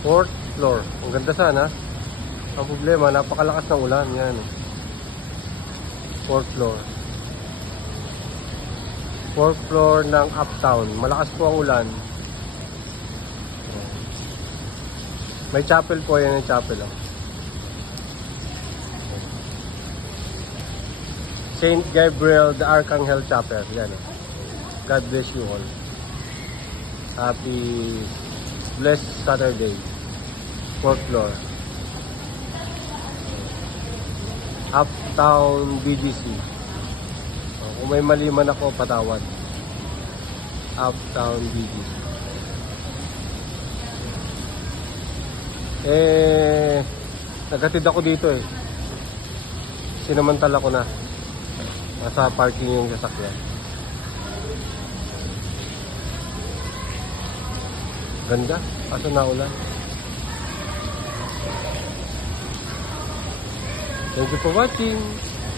Fourth floor. Ang ganda sana. Ang problema, napakalakas ng ulan. Yan. Fourth floor. Fourth floor ng Uptown. Malakas po ang ulan. May chapel po. Yan yung chapel. Oh. Saint Gabriel the Archangel Chapel. Yan. Oh. God bless you all. Happy blessed Saturday. Fourth floor. Uptown BGC. Kung may mali man ako, patawad. Uptown BGC. Naghatid ako dito eh. Sinamantala ko na. Nasa parking yung sasakyan. Ganda. Kaso naulan. Thank you for watching.